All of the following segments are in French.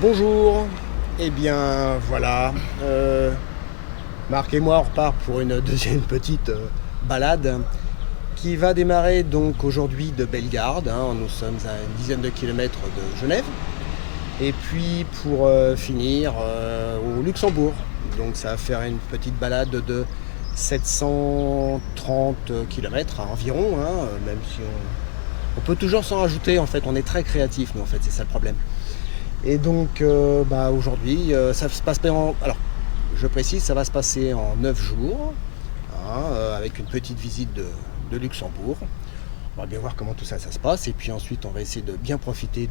Bonjour, et bien voilà, Marc et moi on repart pour une deuxième petite balade qui va démarrer donc aujourd'hui de Bellegarde, nous sommes à une dizaine de kilomètres de Genève, et puis pour finir au Luxembourg. Donc ça va faire une petite balade de 730 km environ, même si on peut toujours s'en rajouter, en fait on est très créatifs nous, en fait c'est ça le problème. Et donc aujourd'hui ça se passe alors je précise, ça va se passer en 9 jours, avec une petite visite de Luxembourg. On va bien voir comment tout ça se passe, et puis ensuite on va essayer de bien profiter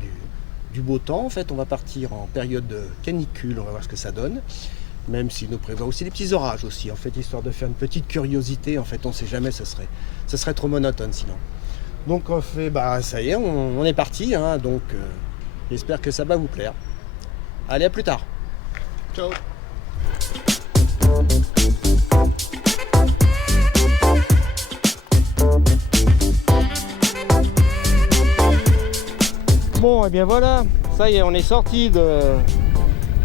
du beau temps. En fait on va partir en période de canicule, on va voir ce que ça donne, même s'il nous prévoit aussi des petits orages aussi, en fait histoire de faire une petite curiosité. En fait on sait jamais, ce serait trop monotone sinon. Donc on fait, ça y est, on est parti, donc j'espère que ça va vous plaire. Allez, à plus tard. Ciao. Bon, et bien voilà, ça y est, on est sorti de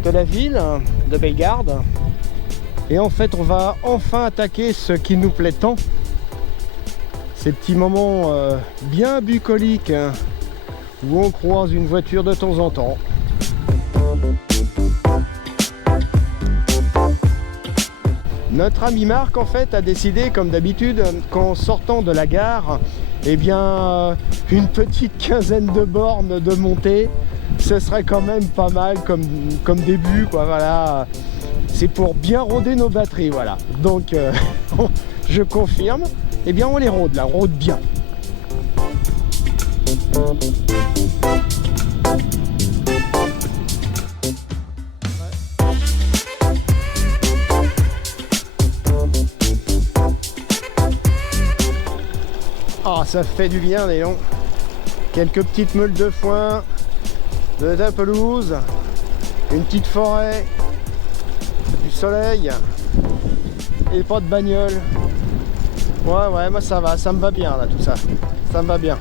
la ville de Bellegarde. Et en fait, on va enfin attaquer ce qui nous plaît tant. Ces petits moments bien bucoliques, où on croise une voiture de temps en temps. Notre ami Marc en fait a décidé, comme d'habitude, qu'en sortant de la gare, eh bien une petite quinzaine de bornes de montée, ce serait quand même pas mal comme début, quoi. Voilà, c'est pour bien rôder nos batteries, voilà. Donc je confirme, eh bien on les rôde là, on rôde bien. Ah, ça fait du bien, Léon. Quelques petites meules de foin, de la pelouse, une petite forêt, du soleil et pas de bagnole. Ouais, moi ça va, ça me va bien là, tout ça. Ça me va bien.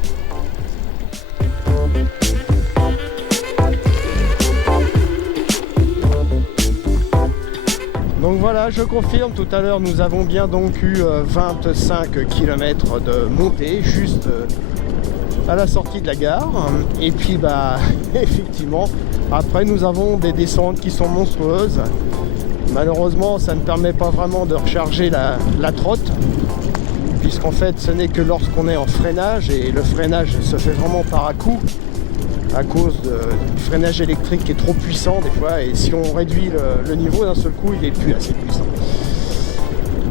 Donc voilà, je confirme, tout à l'heure nous avons bien donc eu 25 km de montée juste à la sortie de la gare. Et puis effectivement, après nous avons des descentes qui sont monstrueuses. Malheureusement, ça ne permet pas vraiment de recharger la trotte, puisqu'en fait ce n'est que lorsqu'on est en freinage, et le freinage se fait vraiment par à-coups, à cause du freinage électrique qui est trop puissant des fois, et si on réduit le niveau d'un seul coup, il est plus assez puissant.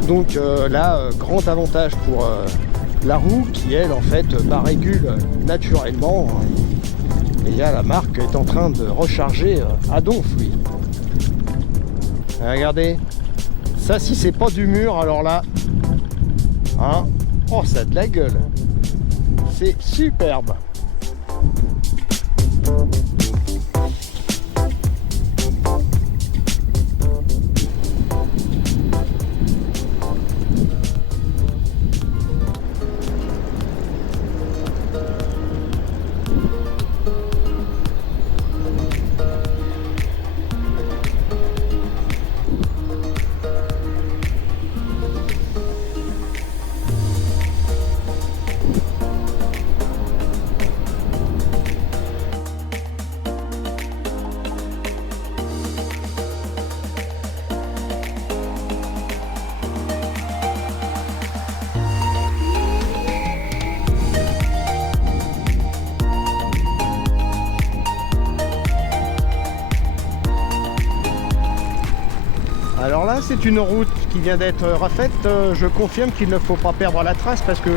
Donc là, grand avantage pour la roue qui, elle, en fait, régule naturellement. Et là, la marque est en train de recharger à donf, lui. Regardez, ça, si c'est pas du mur, alors là, oh, ça a de la gueule. C'est superbe. Alors là, c'est une route qui vient d'être refaite. Je confirme qu'il ne faut pas perdre la trace, parce que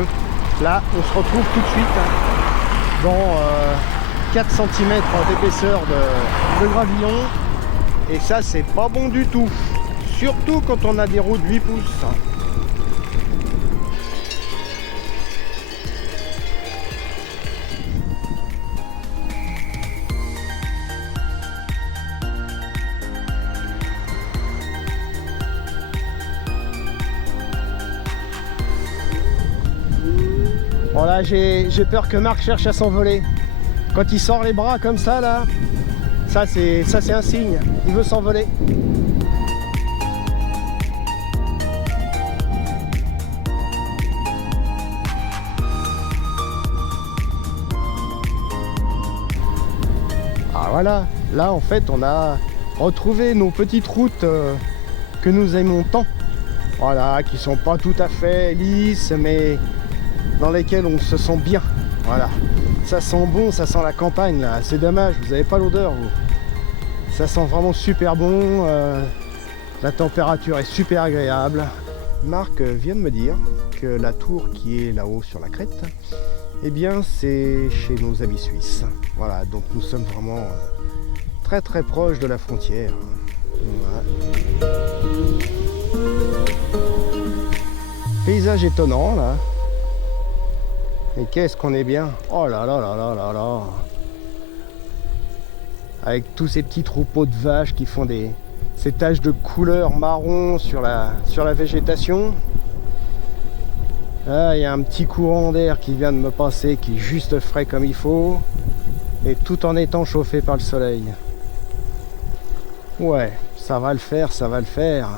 là, on se retrouve tout de suite dans 4 cm d'épaisseur de gravillon. Et ça, c'est pas bon du tout. Surtout quand on a des roues de 8 pouces. Voilà, j'ai peur que Marc cherche à s'envoler. Quand il sort les bras comme ça, là, ça c'est un signe. Il veut s'envoler. Ah voilà, là en fait on a retrouvé nos petites routes que nous aimons tant. Voilà, qui sont pas tout à fait lisses, mais dans lesquelles on se sent bien. Voilà, ça sent bon, ça sent la campagne là. C'est dommage, vous n'avez pas l'odeur vous. Ça sent vraiment super bon. La température est super agréable. Marc vient de me dire que la tour qui est là-haut sur la crête, eh bien c'est chez nos amis suisses. Voilà, donc nous sommes vraiment très très proches de la frontière. Voilà. Paysage étonnant là. Et qu'est-ce qu'on est bien. Oh là là là là là là. Avec tous ces petits troupeaux de vaches qui font ces taches de couleur marron sur la végétation. Là, il y a un petit courant d'air qui vient de me passer, qui est juste frais comme il faut. Et tout en étant chauffé par le soleil. Ouais, ça va le faire, ça va le faire.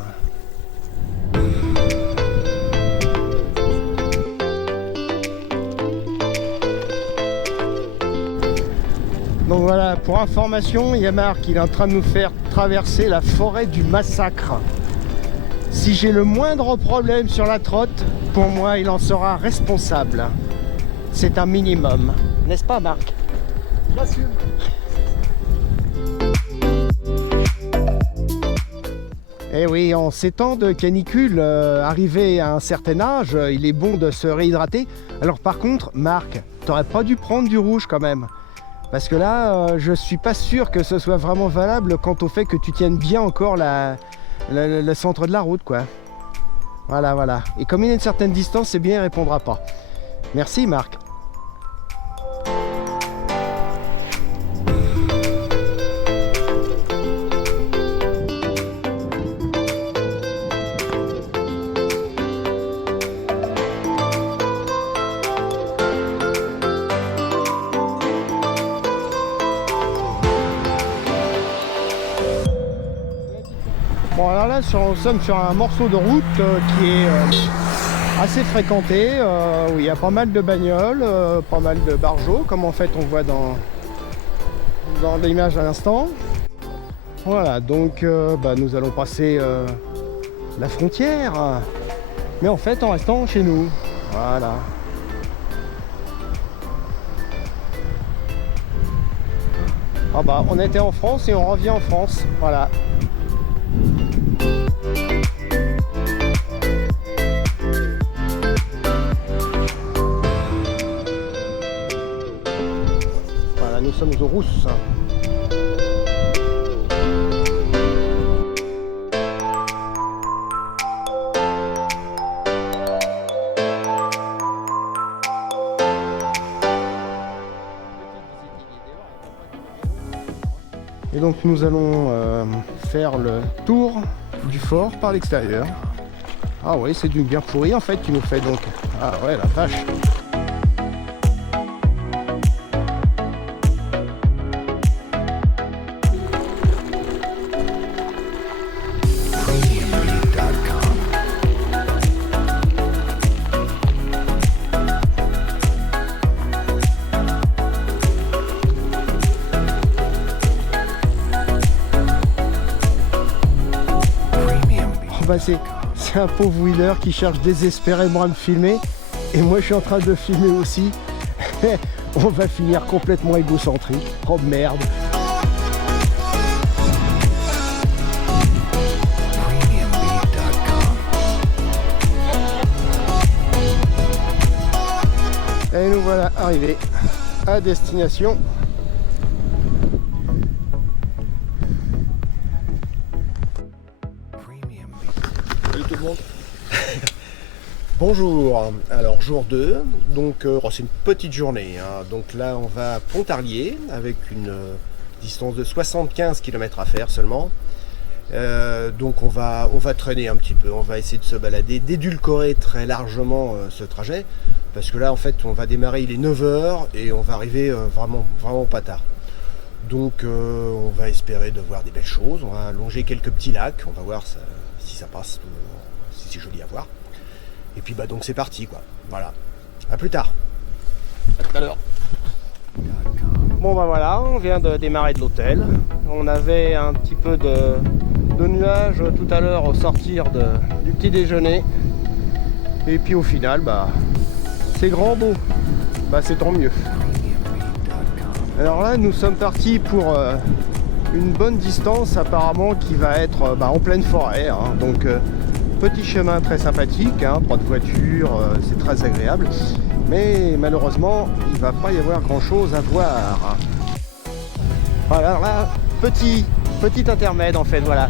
Donc voilà, pour information, il y a Marc, il est en train de nous faire traverser la forêt du massacre. Si j'ai le moindre problème sur la trotte, pour moi, il en sera responsable. C'est un minimum. N'est-ce pas, Marc? J'assume. Eh oui, en ces temps de canicule, arrivé à un certain âge, il est bon de se réhydrater. Alors par contre, Marc, t'aurais pas dû prendre du rouge quand même. Parce que là, je suis pas sûr que ce soit vraiment valable quant au fait que tu tiennes bien encore le centre de la route, quoi. Voilà, voilà. Et comme il y a une certaine distance, c'est bien, il répondra pas. Merci, Marc. Bon alors là nous sommes sur un morceau de route qui est assez fréquenté, où il y a pas mal de bagnoles, pas mal de barjots, comme en fait on voit dans l'image à l'instant. Voilà, donc nous allons passer la frontière, mais en fait en restant chez nous. Voilà. Ah bah on était en France et on revient en France, voilà. Voilà, nous sommes aux Rousses. Et donc nous allons faire le tour du fort par l'extérieur. Ah ouais, c'est du bien pourri en fait qui nous fait donc. Ah ouais, la vache. C'est un pauvre wheeler qui cherche désespérément à me filmer et moi je suis en train de filmer aussi. On va finir complètement égocentrique. Oh merde. Et nous voilà arrivés à destination. Bonjour, alors jour 2, donc c'est une petite journée, hein. Donc là on va à Pontarlier avec une distance de 75 km à faire seulement. Donc on va traîner un petit peu, on va essayer de se balader, d'édulcorer très largement ce trajet, parce que là en fait on va démarrer, il est 9h et on va arriver vraiment pas tard. Donc on va espérer de voir des belles choses, on va longer quelques petits lacs, on va voir si ça passe, si c'est joli à voir. Et puis bah donc c'est parti quoi, voilà. À plus tard. À tout à l'heure. Bon bah voilà, on vient de démarrer de l'hôtel. On avait un petit peu de nuages tout à l'heure au sortir du petit déjeuner. Et puis au final, bah c'est grand beau. Bah c'est tant mieux. Alors là, nous sommes partis pour une bonne distance apparemment qui va être en pleine forêt. Hein. Donc petit chemin très sympathique, hein, pas de voiture, c'est très agréable. Mais malheureusement, il ne va pas y avoir grand chose à voir. Voilà, là, petit intermède en fait, voilà.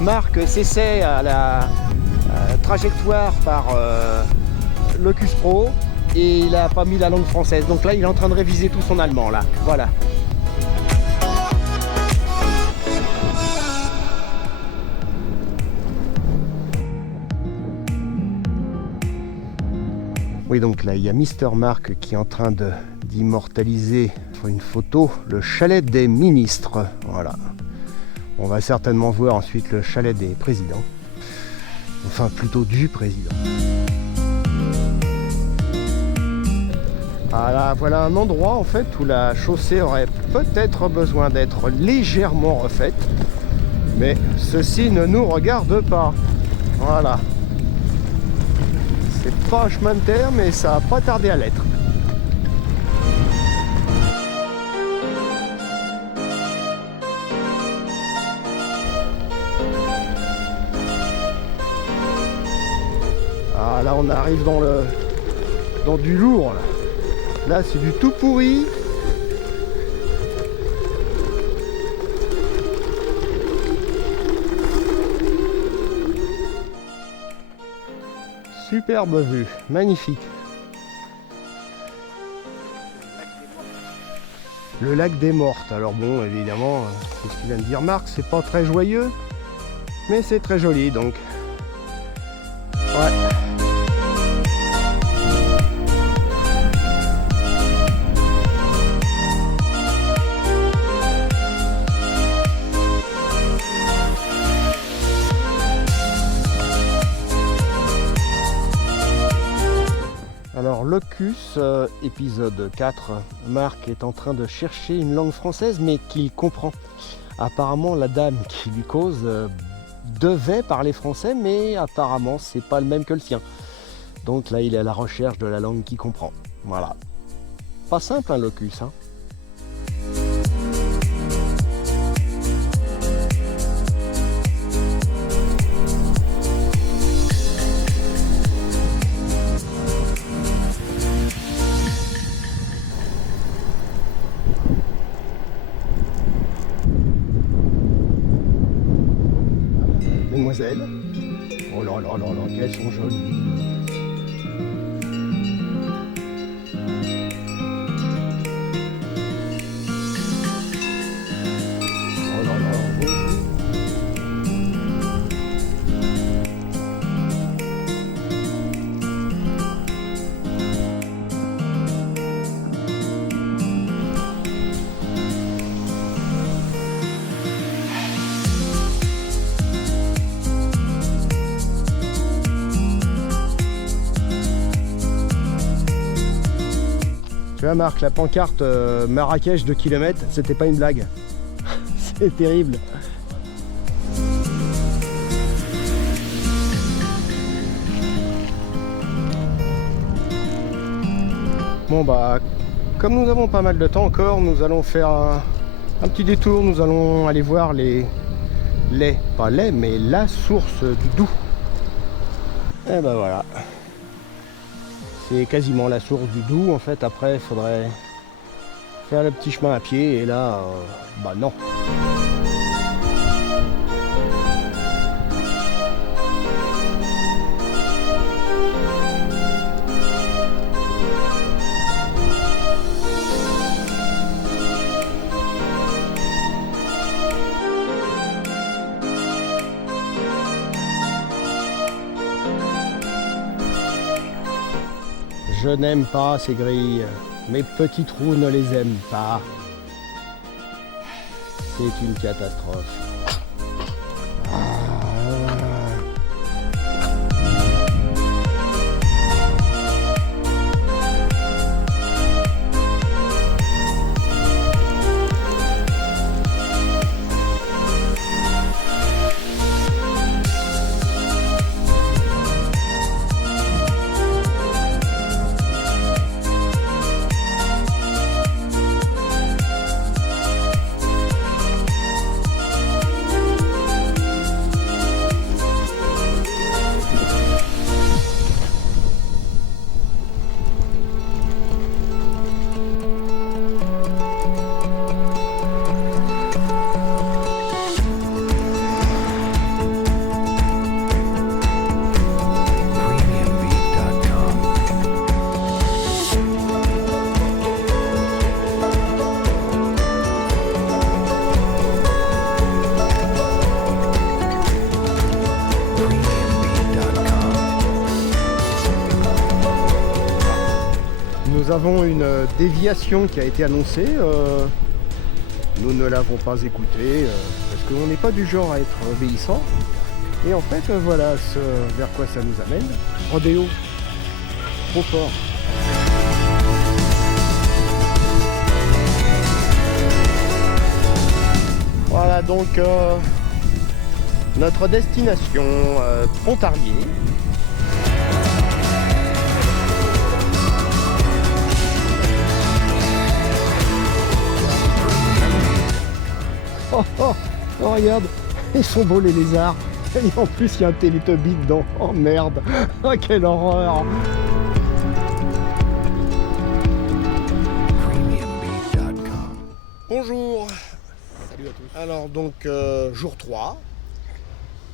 Marc s'essaie à la trajectoire par Locus Pro et il n'a pas mis la langue française. Donc là, il est en train de réviser tout son allemand, là. Voilà. Oui, donc là, il y a Mister Marc qui est en train d'immortaliser une photo, le chalet des ministres. Voilà. On va certainement voir ensuite le chalet des présidents. Enfin, plutôt du président. Voilà un endroit en fait où la chaussée aurait peut-être besoin d'être légèrement refaite. Mais ceci ne nous regarde pas. Voilà. C'est pas un chemin de terre, mais ça n'a pas tardé à l'être. Ah là on arrive dans du lourd. Là c'est du tout pourri. Superbe vue, magnifique. Le lac des Mortes. Alors bon, évidemment, c'est ce qu'il vient de dire Marc, c'est pas très joyeux, mais c'est très joli donc. Ouais. Alors Locus, épisode 4, Marc est en train de chercher une langue française mais qu'il comprend. Apparemment la dame qui lui cause devait parler français mais apparemment c'est pas le même que le sien. Donc là il est à la recherche de la langue qu'il comprend. Voilà. Pas simple un Locus, hein. Mesdemoiselles. Oh là là là là, qu'elles sont jolies. Oh là là, bonjour. Tu vois Marc, la pancarte Marrakech 2 km, c'était pas une blague. C'est terrible. Bon bah, comme nous avons pas mal de temps encore, nous allons faire un petit détour. Nous allons aller voir pas les, mais la source du Doubs. Et ben voilà. C'est quasiment la source du Doubs en fait. Après il faudrait faire le petit chemin à pied et là bah non. Je n'aime pas ces grilles. Mes petits trous ne les aiment pas. C'est une catastrophe. Nous avons une déviation qui a été annoncée. Nous ne l'avons pas écoutée parce qu'on n'est pas du genre à être obéissant. Et en fait, voilà vers quoi ça nous amène. Rodéo, trop fort. Voilà donc notre destination, Pontarlier. Oh, regarde, ils sont beaux les lézards. Et en plus, il y a un Télétubby dedans. Oh merde, oh, quelle horreur. Bonjour. Salut à tous. Alors donc, jour 3.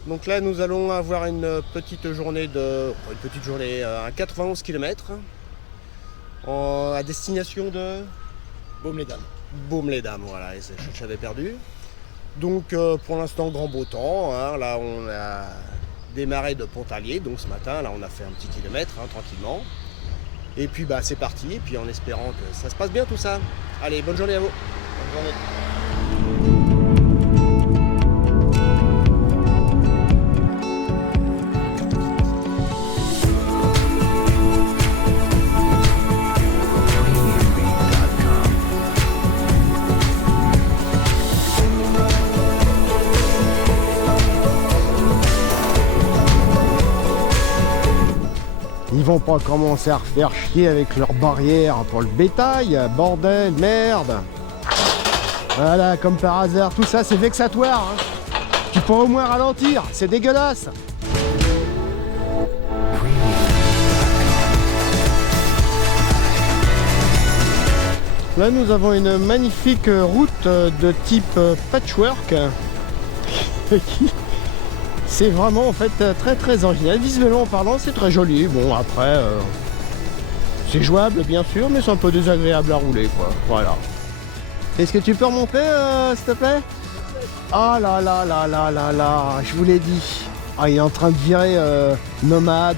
Donc là, nous allons avoir une petite journée à 91 km à destination de Baume-les-Dames. Baume-les-Dames, voilà, j'avais perdu. Donc pour l'instant grand beau temps, hein. Là on a démarré de Pontarlier, donc ce matin là on a fait un petit kilomètre tranquillement. Et puis bah c'est parti, et puis en espérant que ça se passe bien tout ça. Allez, bonne journée à vous. Bonne journée. Ils vont pas commencer à refaire chier avec leurs barrières pour le bétail, bordel, merde. Voilà, comme par hasard, tout ça c'est vexatoire. Tu peux au moins ralentir, c'est dégueulasse. Là nous avons une magnifique route de type patchwork. C'est vraiment en fait très original. Visuellement parlant, c'est très joli. Bon après, c'est jouable bien sûr, mais c'est un peu désagréable à rouler quoi. Voilà. Est-ce que tu peux remonter s'il te plaît? Ah là là là là là là, je vous l'ai dit. Ah, il est en train de virer nomade.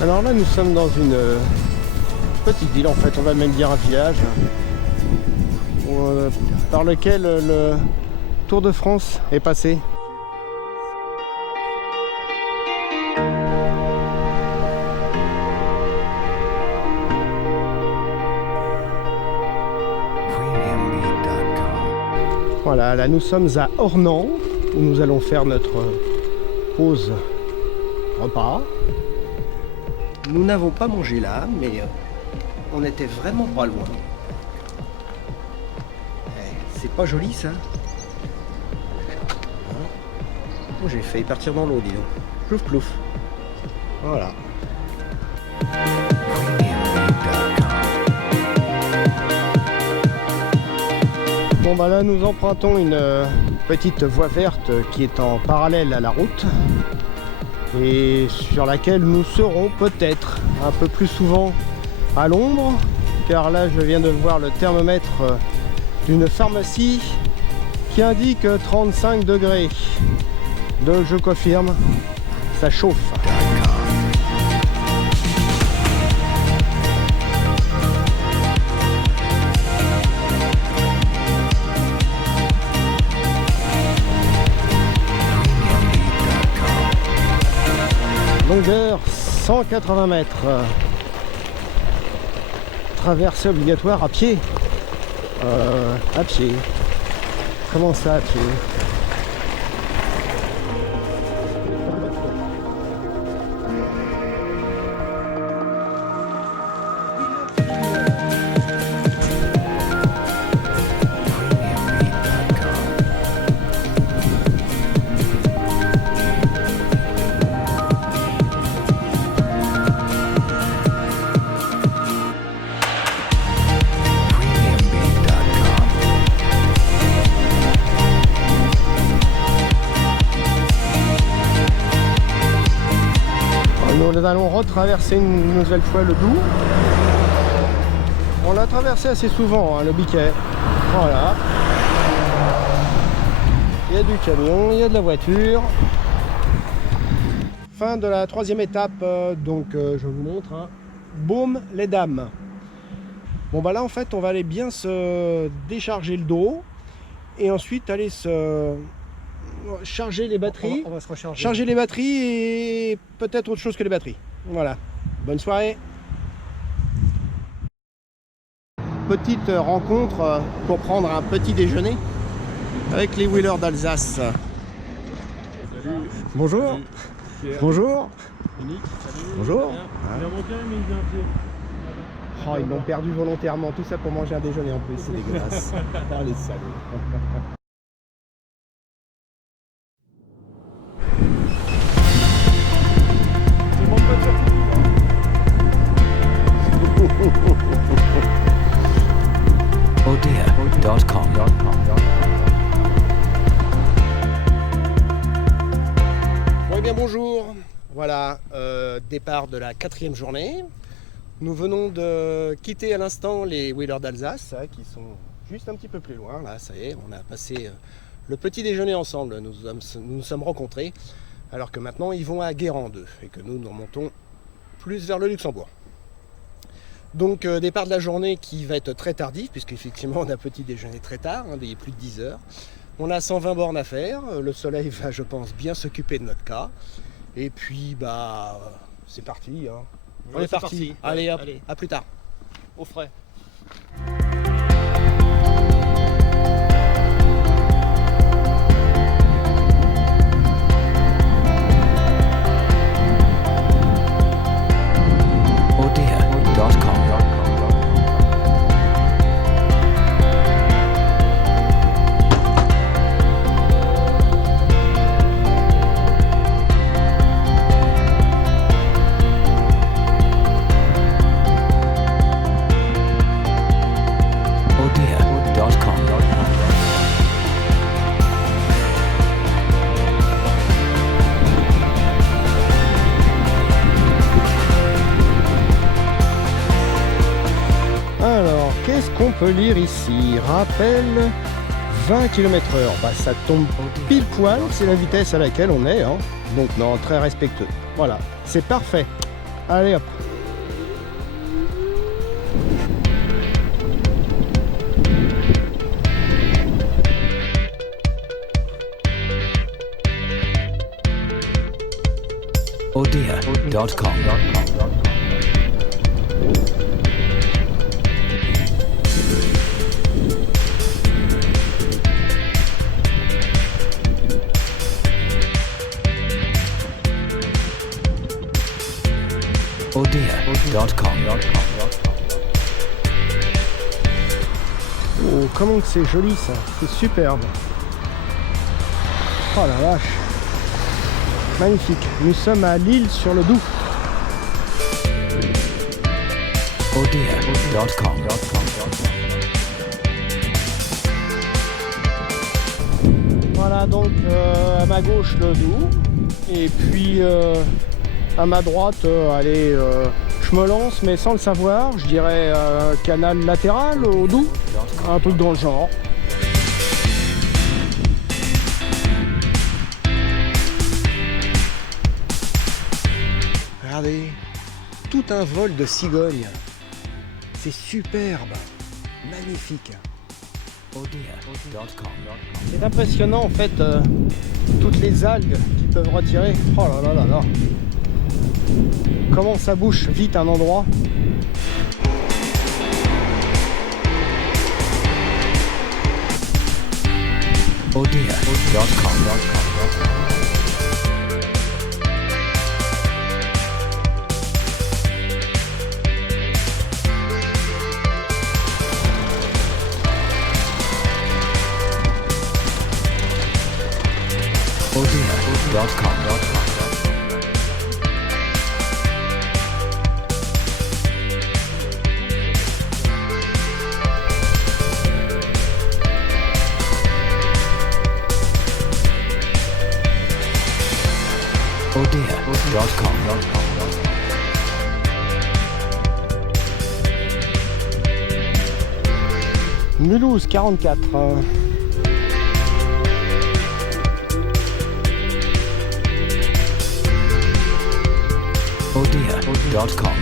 Alors là nous sommes dans une petite ville en fait, on va même dire un village par lequel le Tour de France est passé. Voilà, là nous sommes à Ornans où nous allons faire notre pause repas. Nous n'avons pas mangé là, mais on était vraiment pas loin. C'est pas joli ça. Oh, j'ai failli partir dans l'eau, dis donc. Plouf plouf. Voilà. Bon bah là nous empruntons une petite voie verte qui est en parallèle à la route. et sur laquelle nous serons peut-être un peu plus souvent à l'ombre, car là je viens de voir le thermomètre d'une pharmacie qui indique 35 degrés. Donc je confirme, ça chauffe. Longueur 180 mètres. Traversée obligatoire à pied. À pied. Comment ça à pied? Nous allons retraverser une nouvelle fois le Doubs. On l'a traversé assez souvent, hein, le Biquet. Voilà. Il y a du camion, il y a de la voiture. Fin de la troisième étape, je vous montre. Hein. Baume les dames. Bon bah là en fait on va aller bien se décharger le dos et ensuite aller se charger les batteries, on va se recharger. Charger les batteries et peut-être autre chose que les batteries. Voilà, bonne soirée. Petite rencontre pour prendre un petit déjeuner avec les wheelers d'Alsace. Bonjour. Salut. Bonjour. Unique. Salut. Bonjour. Il a monté mais il vient un pied. Oh, ils m'ont perdu volontairement, tout ça pour manger un déjeuner en plus, c'est dégueulasse. Oh, les salauds. Odea.com. Bon et bien bonjour, voilà, départ de la 4e journée. Nous venons de quitter à l'instant les wheelers d'Alsace, qui sont juste un petit peu plus loin. Là, ça y est, on a passé le petit déjeuner ensemble, nous nous sommes rencontrés, alors que maintenant ils vont à Guérande et que nous remontons plus vers le Luxembourg. Donc départ de la journée qui va être très tardif, puisqu'effectivement on a petit déjeuner très tard, il est plus de 10 heures. On a 120 bornes à faire, le soleil va je pense bien s'occuper de notre cas. Et puis bah c'est parti. Hein. On est parti. Allez hop, allez. À plus tard. Au frais. Odea.com. Alors, qu'est-ce qu'on peut lire ici? Rappel 20 km/h. Bah, ça tombe pile poil, c'est la vitesse à laquelle on est. Hein. Donc, non, très respectueux. Voilà, c'est parfait. Allez hop. Odea.com. Odea.com. Oh, comment que c'est joli ça, c'est superbe. Oh la vache. Magnifique. Nous sommes à Lille sur le Doubs. Odea.com. Voilà donc à ma gauche le Doubs. Et puis à ma droite, allez, je me lance mais sans le savoir, je dirais canal latéral au Doubs, un truc dans le genre. Regardez, tout un vol de cigognes. C'est superbe, magnifique. Odea.com. C'est impressionnant en fait, toutes les algues qu'ils peuvent retirer. Oh là là là là. Comment ça bouche vite un endroit. Odea.com. Odea.com. Odea.com. Mulhouse 44. Odea.com.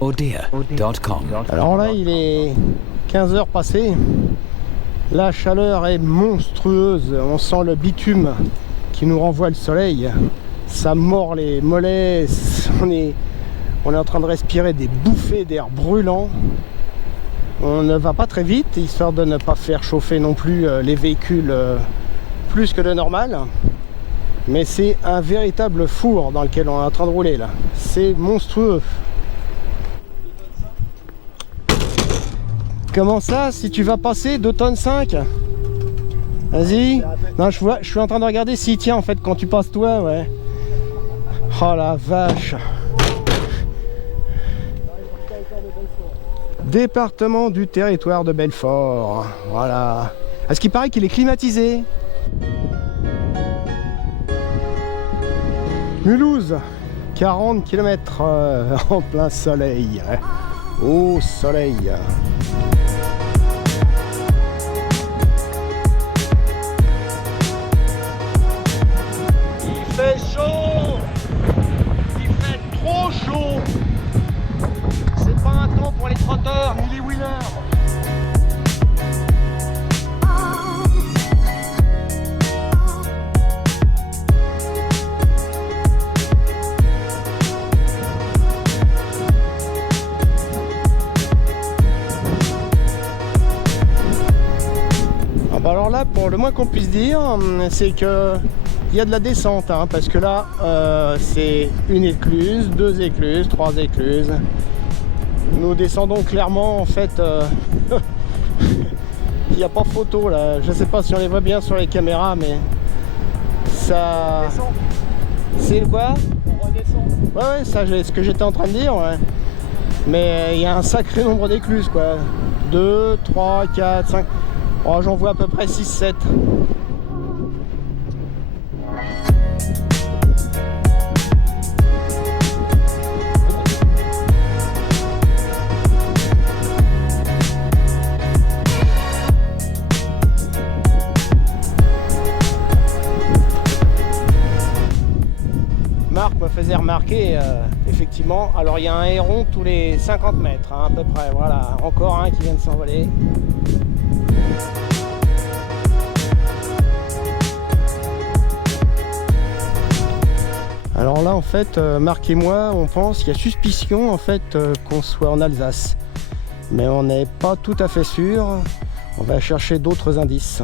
Odea.com. Alors là, il est 15h passées. La chaleur est monstrueuse. On sent le bitume qui nous renvoie le soleil. Ça mord les mollets. On est en train de respirer des bouffées d'air brûlant. On ne va pas très vite, histoire de ne pas faire chauffer non plus les véhicules plus que de normal. Mais c'est un véritable four dans lequel on est en train de rouler là. C'est monstrueux. Comment ça, si tu vas passer 2 tonnes 5? Vas-y. Non, je suis en train de regarder s'il tient en fait quand tu passes toi, ouais. Oh la vache. Département du territoire de Belfort. Voilà. Est-ce qu'il paraît qu'il est climatisé? Mulhouse, 40 km en plein soleil. Au soleil. Il fait chaud. Il fait trop chaud. C'est pas un temps pour les trotteurs ni les wheelers. Alors là, pour le moins qu'on puisse dire, c'est que il y a de la descente, hein, parce que là, c'est une écluse, 2 écluses, 3 écluses. Nous descendons clairement, en fait, il n'y a pas photo là. Je sais pas si on les voit bien sur les caméras, mais ça. C'est quoi? On redescend. Ouais, ça, c'est ce que j'étais en train de dire, ouais. Mais il y a un sacré nombre d'écluses, quoi. 2, 3, 4, 5. Oh, j'en vois à peu près 6-7. Marc me faisait remarquer, effectivement, alors il y a un héron tous les 50 mètres, hein, à peu près, voilà, encore un qui vient de s'envoler. Alors là en fait Marc et moi on pense qu'il y a suspicion en fait qu'on soit en Alsace, mais on n'est pas tout à fait sûr. On va chercher d'autres indices.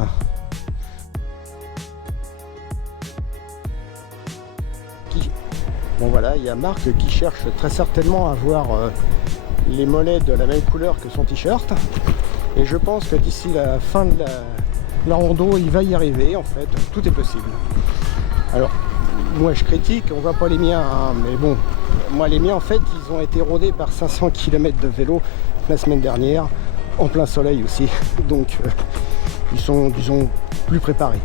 Bon voilà, il y a Marc qui cherche très certainement à voir les mollets de la même couleur que son t-shirt, et je pense que d'ici la fin de la rando il va y arriver. En fait tout est possible. Alors moi je critique, on voit pas les miens, hein, mais bon, moi les miens en fait ils ont été rodés par 500 km de vélo la semaine dernière, en plein soleil aussi, donc ils sont disons plus préparés.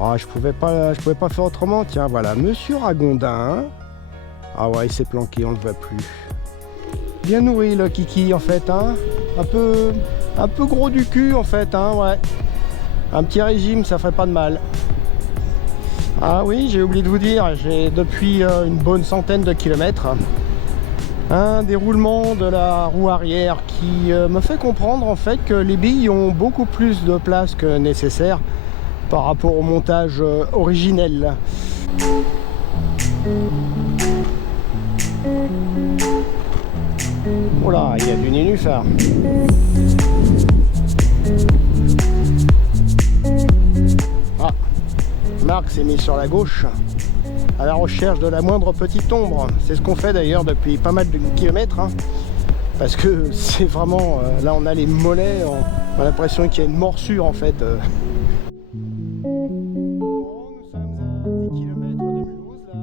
Ah, je pouvais pas faire autrement, tiens voilà, Monsieur Ragondin, ah ouais il s'est planqué, on le voit plus. Bien nourri le kiki en fait, hein, un peu gros du cul en fait, hein, ouais. Un petit régime ça ferait pas de mal. Ah oui, j'ai oublié de vous dire, j'ai depuis une bonne centaine de kilomètres un déroulement de la roue arrière qui me fait comprendre en fait que les billes ont beaucoup plus de place que nécessaire par rapport au montage originel. Voilà, il y a du nénuphar. Ah, Marc s'est mis sur la gauche à la recherche de la moindre petite ombre. C'est ce qu'on fait d'ailleurs depuis pas mal de kilomètres, hein, parce que c'est vraiment... là on a les mollets, on a l'impression qu'il y a une morsure en fait. Nous sommes à 10 km de Mulhouse là.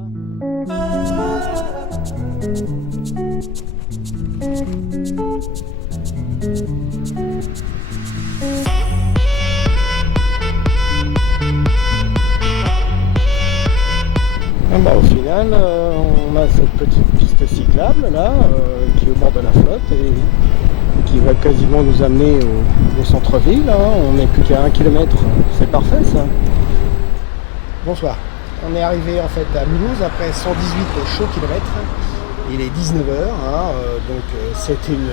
Au final, on a cette petite piste cyclable là, qui est au bord de la flotte et qui va quasiment nous amener au centre-ville. Hein. On n'est plus qu'à 1 km, c'est parfait ça. Bonsoir, on est arrivé en fait à Mulhouse après 118 chauds kilomètres. Il est 19h, hein, donc c'était une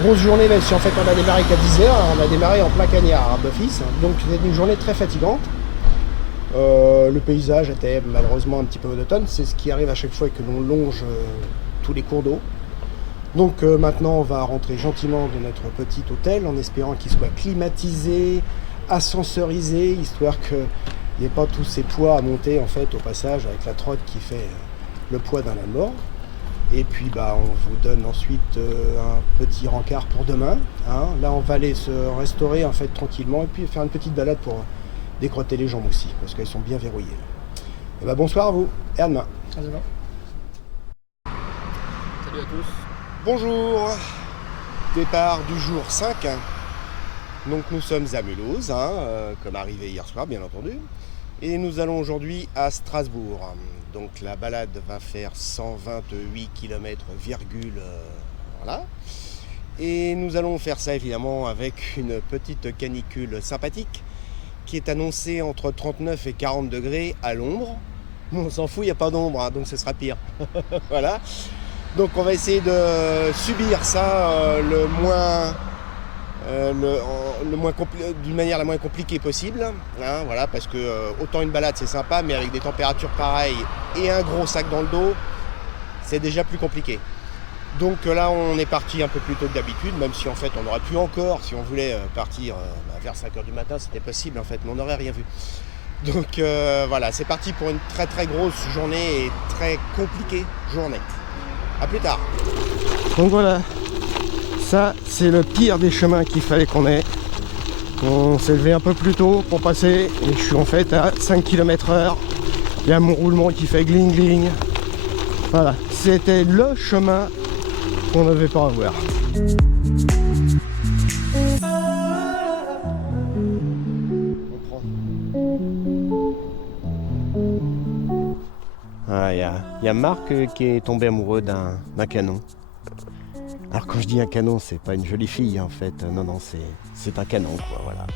grosse journée, même si en fait on a démarré qu'à 10h, on a démarré en plein cagnard d'office, donc c'était une journée très fatigante. Le paysage était malheureusement un petit peu monotone, c'est ce qui arrive à chaque fois que l'on longe tous les cours d'eau. Donc maintenant on va rentrer gentiment dans notre petit hôtel en espérant qu'il soit climatisé, ascensorisé, histoire qu'il n'y ait pas tous ces poids à monter en fait au passage avec la trotte qui fait le poids d'un âne mort. Et puis bah on vous donne ensuite un petit rencard pour demain, hein. Là on va aller se restaurer en fait tranquillement et puis faire une petite balade pour décrotter les jambes aussi, parce qu'elles sont bien verrouillées. Et bah bonsoir à vous, et à demain. À demain. Salut à tous. Bonjour. Départ du jour 5. Donc nous sommes à Mulhouse, hein, comme arrivé hier soir bien entendu. Et nous allons aujourd'hui à Strasbourg. Donc la balade va faire 128 km, voilà. Et nous allons faire ça évidemment avec une petite canicule sympathique qui est annoncée entre 39 et 40 degrés à l'ombre. On s'en fout, il n'y a pas d'ombre, hein, donc ce sera pire. Voilà. Donc on va essayer de subir ça d'une manière la moins compliquée possible, hein, voilà, parce que autant une balade c'est sympa, mais avec des températures pareilles et un gros sac dans le dos, c'est déjà plus compliqué. Donc là on est parti un peu plus tôt que d'habitude, même si en fait on aurait pu encore, si on voulait partir vers 5h du matin, c'était possible en fait, mais on n'aurait rien vu. Donc voilà, c'est parti pour une très très grosse journée et très compliquée journée. A plus tard. Donc voilà, ça c'est le pire des chemins qu'il fallait qu'on ait. On s'est levé un peu plus tôt pour passer et je suis en fait à 5 km/h. Il y a mon roulement qui fait gling gling. Voilà, c'était le chemin qu'on n'avait pas à voir. Il y a Marc qui est tombé amoureux d'un canon. Alors quand je dis un canon, c'est pas une jolie fille en fait, non, c'est un canon quoi, voilà.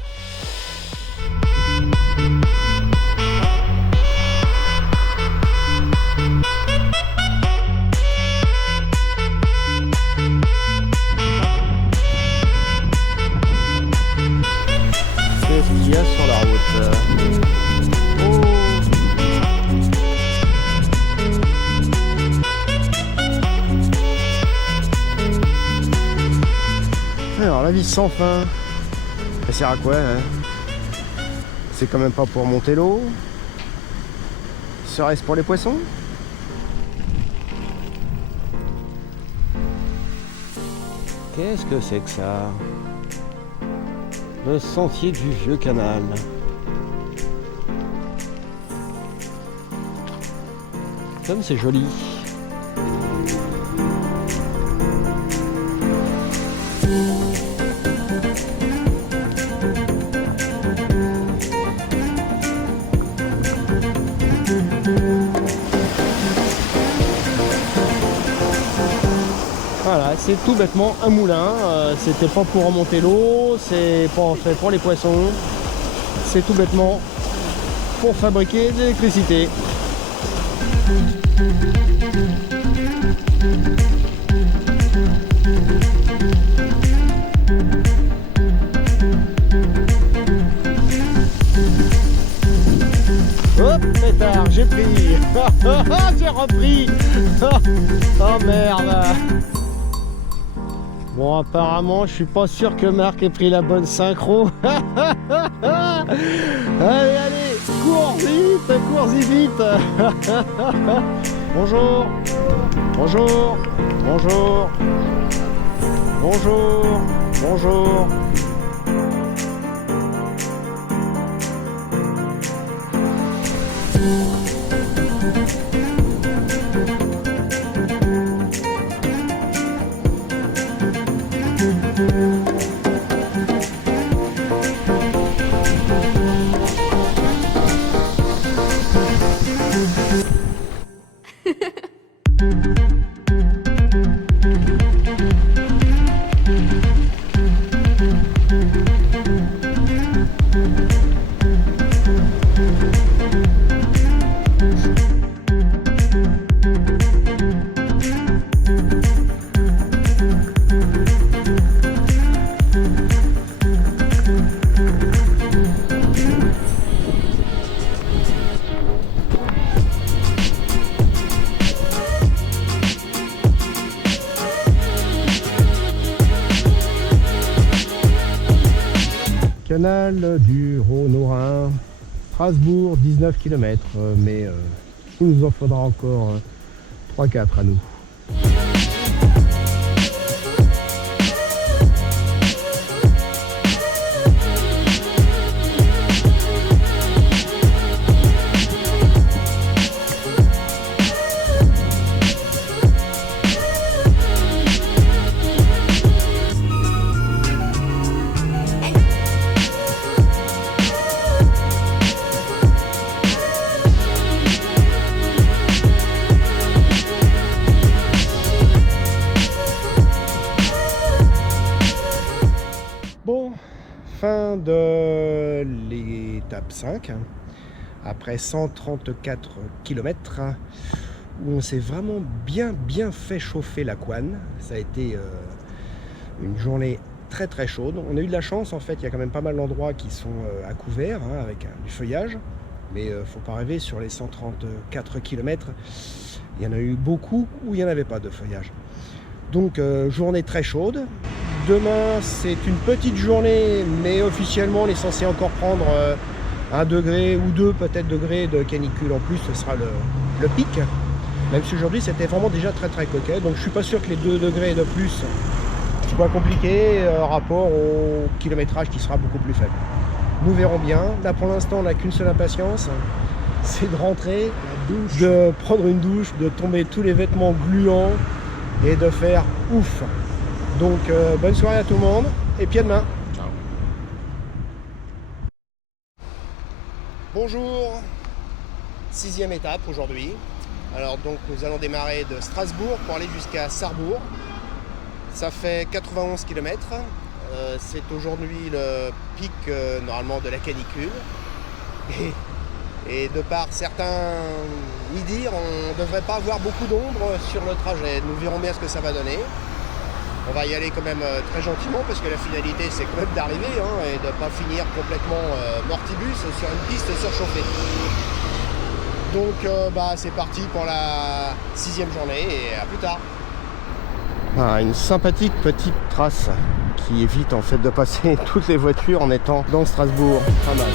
C'est ce qu'il y a sur la route. Alors la vie sans fin, ça sert à quoi hein? C'est quand même pas pour monter l'eau. Serait-ce pour les poissons? Qu'est-ce que c'est que ça? Le sentier du vieux canal. l'automne, c'est joli. Voilà, c'est tout bêtement un moulin. C'était pas pour remonter l'eau, c'est pas fait pour les poissons. C'est tout bêtement pour fabriquer de l'électricité. Hop, pétard, j'ai pris. J'ai repris. Oh merde. Bon, apparemment, je suis pas sûr que Marc ait pris la bonne synchro. Allez, cours-y vite. Bonjour. Bonjour. Bonjour. Bonjour. Bonjour. Canal du Rhône au Rhin, Strasbourg, 19 km, mais il nous en faudra encore 3-4 à nous. Bon, fin de l'étape 5, après 134 km, où on s'est vraiment bien fait chauffer la couenne. Ça a été une journée très chaude. On a eu de la chance, en fait, il y a quand même pas mal d'endroits qui sont à couvert, hein, avec du feuillage. Mais faut pas rêver, sur les 134 km, il y en a eu beaucoup où il n'y en avait pas de feuillage. Donc journée très chaude. Demain c'est une petite journée, mais officiellement on est censé encore prendre 1 degré ou 2 peut-être degrés de canicule en plus, ce sera le pic. Même si aujourd'hui c'était vraiment déjà très coquet, donc je suis pas sûr que les 2 degrés de plus soit compliqué rapport au kilométrage qui sera beaucoup plus faible. Nous verrons bien. Là pour l'instant on n'a qu'une seule impatience, c'est de rentrer, de prendre une douche, de tomber tous les vêtements gluants et de faire ouf. Donc bonne soirée à tout le monde et puis à demain. Ciao. Bonjour, 6e étape aujourd'hui. Alors donc nous allons démarrer de Strasbourg pour aller jusqu'à Sarrebourg. Ça fait 91 km. C'est aujourd'hui le pic normalement de la canicule. Et de par certains y dire, on ne devrait pas avoir beaucoup d'ombre sur le trajet. Nous verrons bien ce que ça va donner. On va y aller quand même très gentiment parce que la finalité c'est quand même d'arriver et de ne pas finir complètement mortibus sur une piste surchauffée. Donc c'est parti pour la 6e journée et à plus tard. Une sympathique petite trace qui évite en fait de passer toutes les voitures en étant dans Strasbourg. Pas mal.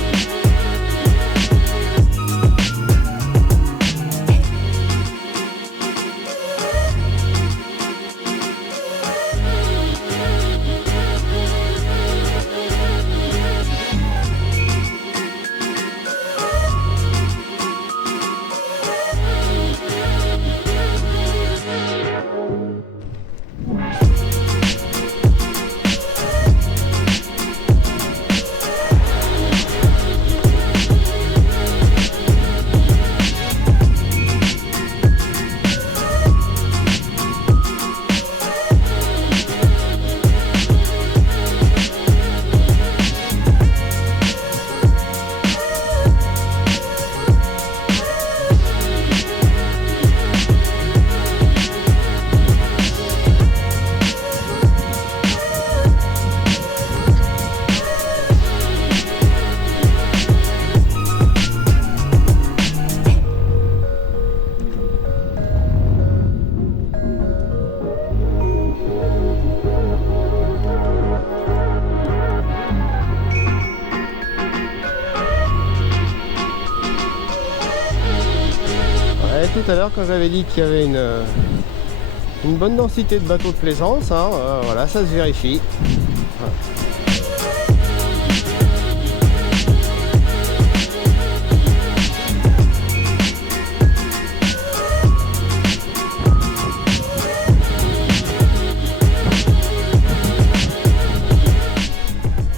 tout à l'heure quand j'avais dit qu'il y avait une bonne densité de bateaux de plaisance, hein, voilà, ça se vérifie. Voilà.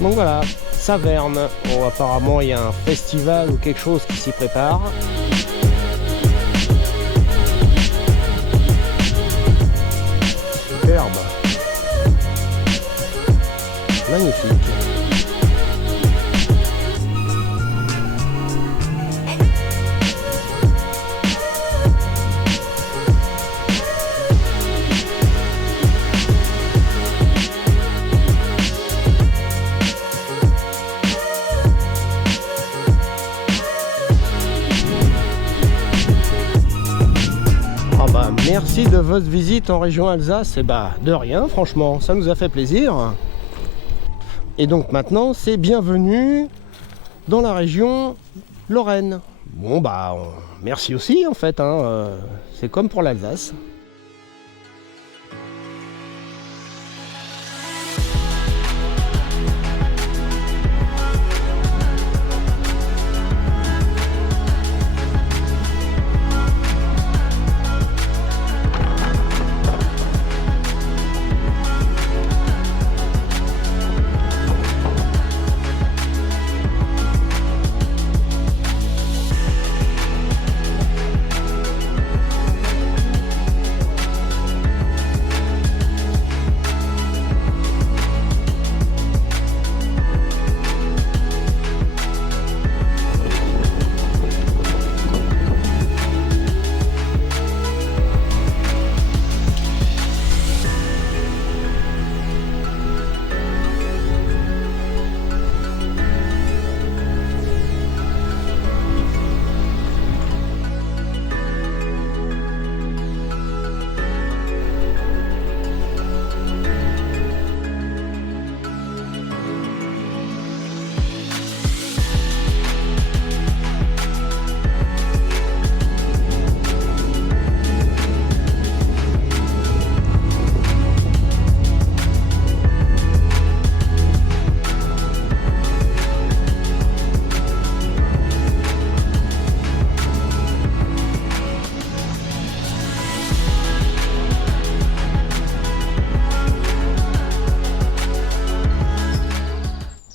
Donc voilà, Saverne. Bon, apparemment il y a un festival ou quelque chose qui s'y prépare. Superbe. Magnifique. Merci de votre visite en région Alsace. Et bah de rien, franchement, ça nous a fait plaisir. Et donc maintenant, c'est bienvenue dans la région Lorraine. Bon bah merci aussi en fait, hein, c'est comme pour l'Alsace.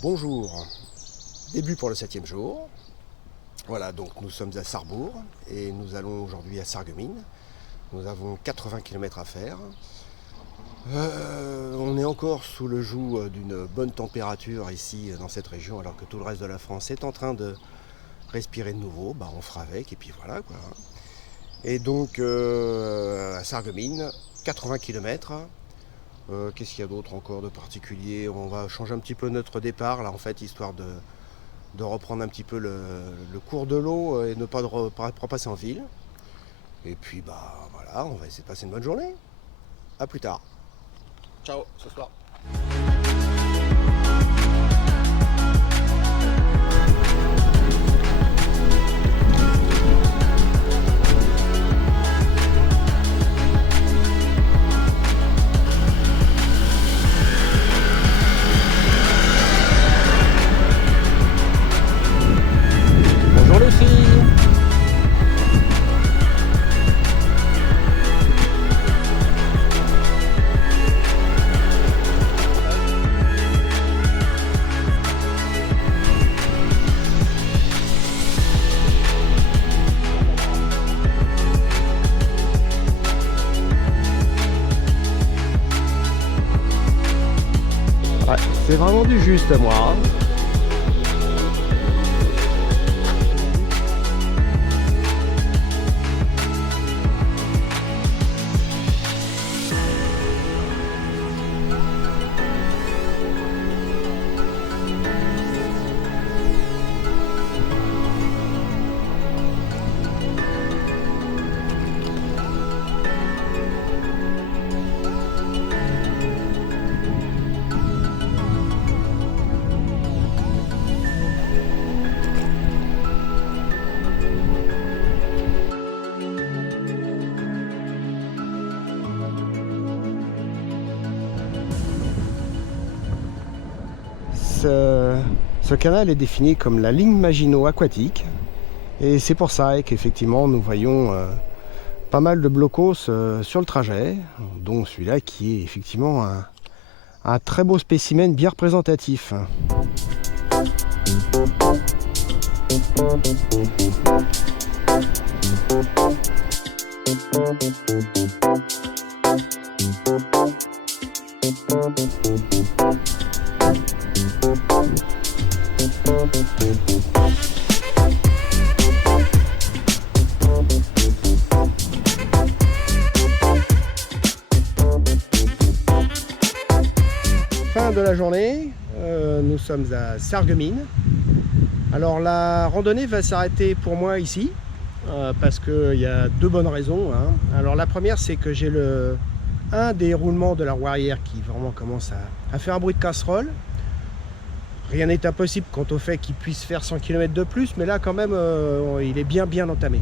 Bonjour, début pour le 7e jour. Voilà, donc nous sommes à Sarrebourg et nous allons aujourd'hui à Sarreguemines. Nous avons 80 km à faire. On est encore sous le joug d'une bonne température ici dans cette région, alors que tout le reste de la France est en train de respirer de nouveau. Bah, on fera avec et puis voilà quoi. Et donc à Sarreguemines, 80 km. Qu'est-ce qu'il y a d'autre encore de particulier? On va changer un petit peu notre départ là en fait, histoire de reprendre un petit peu le cours de l'eau et ne pas repasser en ville. Et puis bah voilà, on va essayer de passer une bonne journée. A plus tard. Ciao, ce soir. Bonjour les filles. Ouais, c'est vraiment du juste moi. ce canal est défini comme la ligne Maginot aquatique. Et c'est pour ça qu'effectivement nous voyons pas mal de blocos sur le trajet, dont celui-là qui est effectivement un très beau spécimen bien représentatif. Fin de la journée, nous sommes à Sarreguemines. Alors la randonnée va s'arrêter pour moi ici, parce qu'il y a deux bonnes raisons. Alors la première, c'est que j'ai un des roulements de la roue arrière qui vraiment commence à faire un bruit de casserole. Rien n'est impossible quant au fait qu'il puisse faire 100 km de plus, mais là quand même il est bien entamé.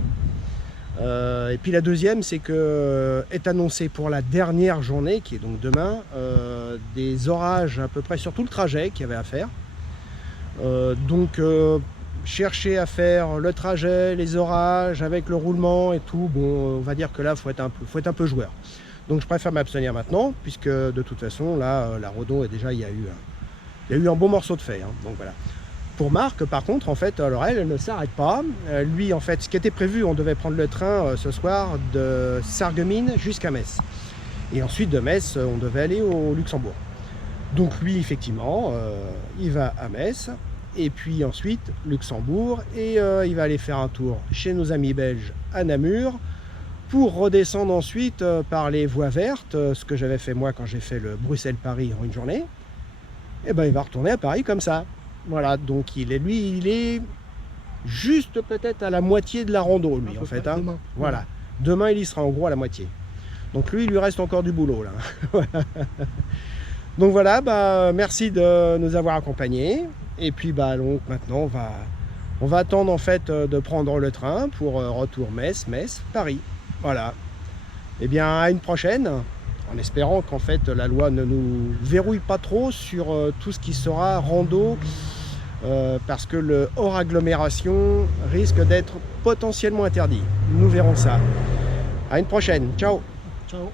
Et puis la deuxième, c'est que est annoncé pour la dernière journée, qui est donc demain, des orages à peu près sur tout le trajet qu'il y avait à faire. Donc chercher à faire le trajet, les orages avec le roulement et tout, bon, on va dire que là faut être un peu joueur. Donc je préfère m'abstenir maintenant, puisque de toute façon là la Redon est déjà, il y a eu un bon morceau de fait, donc voilà. Pour Marc, par contre, en fait, alors elle ne s'arrête pas. Lui, en fait, ce qui était prévu, on devait prendre le train ce soir de Sarreguemines jusqu'à Metz. Et ensuite de Metz, on devait aller au Luxembourg. Donc lui, effectivement, il va à Metz, et puis ensuite Luxembourg, et il va aller faire un tour chez nos amis belges à Namur, pour redescendre ensuite par les voies vertes, ce que j'avais fait moi quand j'ai fait le Bruxelles-Paris en une journée. Et ben il va retourner à Paris comme ça. Voilà, donc il est juste peut-être à la moitié de la rando, lui, en fait. Demain. Voilà, demain il y sera en gros à la moitié. Donc lui, il lui reste encore du boulot là. Donc voilà, merci de nous avoir accompagnés. Et puis donc maintenant on va attendre en fait de prendre le train pour retour Metz, Paris. Voilà. Et bien à une prochaine, en espérant qu'en fait la loi ne nous verrouille pas trop sur tout ce qui sera rando, parce que le hors agglomération risque d'être potentiellement interdit. Nous verrons ça. À une prochaine. Ciao. Ciao.